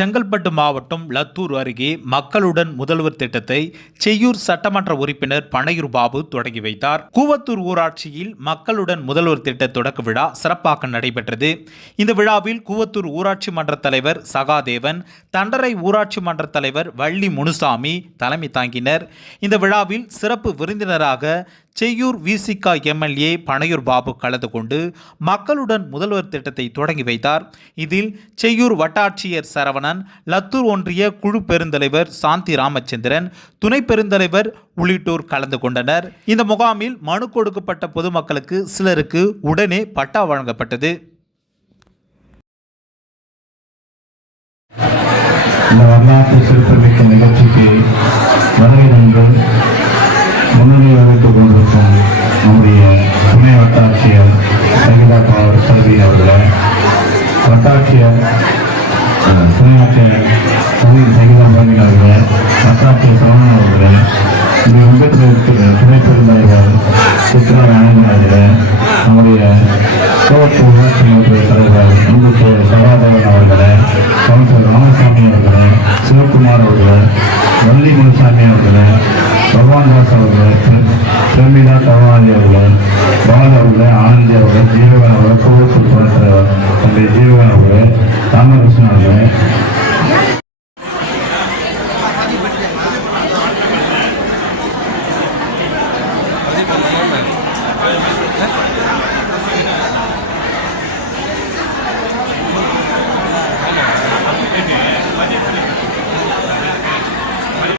செங்கல்பட்டு மாவட்டம் லத்தூர் அருகே மக்களுடன் முதல்வர் திட்டத்தை செய்யூர் சட்டமன்ற உறுப்பினர் பனையூர் பாபு தொடங்கி வைத்தார். கூவத்தூர் ஊராட்சியில் மக்களுடன் முதல்வர் திட்ட தொடக்க விழா சிறப்பாக நடைபெற்றது. இந்த விழாவில் கூவத்தூர் ஊராட்சி மன்ற தலைவர் சகாதேவன் தண்டரை ஊராட்சி மன்ற தலைவர் வள்ளி முனுசாமி தலைமை தாங்கினர். இந்த விழாவில் சிறப்பு விருந்தினராக செய்யூர் விசிகா எம்எல்ஏ பனையூர் பாபு கலந்து கொண்டு மக்களுடன் முதல்வர் திட்டத்தை தொடங்கி வைத்தார். இதில் செய்யூர் வட்டாட்சியர் சரவணன் லத்தூர் ஒன்றிய குழு பெருந்தலைவர் சாந்தி ராமச்சந்திரன் துணை பெருந்தலைவர் உள்ளிட்டோர் கலந்து கொண்டனர். இந்த முகாமில் மனு கொடுக்கப்பட்ட பொதுமக்களுக்கு சிலருக்கு உடனே பட்டா வழங்கப்பட்டது. இந்த வரலாற்று சிறப்புமிக்க முன்னிலை வகித்துக் கொண்டிருக்கும் நம்முடைய துணை வட்டாட்சியர் சகிதா பவர் செல்வி அவர்களை. வட்டாட்சியர் அஹ், துணை ஆட்சியர் சகி சகிதா மோகின் அவர்களே வட்டாட்சியர் சரவணன் அவர்களை இங்கே விபத்தில் இருக்கிற துணை பெருந்தாய்கள் சித்ரா ஆனந்தன் அவர்களே நம்முடைய கோவத்து ஊராட்சி தலைவர் அன்பு சகாதேவன் அவர்களை வள்ளி முனுசாமி அவர்களே பகவான் தாஸ் அவர்களே பிர- பிரமிளா கவாலி அவர்களே பால் அவர்களே ஆனந்தி அவர்கள் ஜீவகன் அவர்கள் கோவத்தூர் துணைத் தந்தை ஜீவகன் அவர்கள் ராமகிருஷ்ணன் அவர்களே.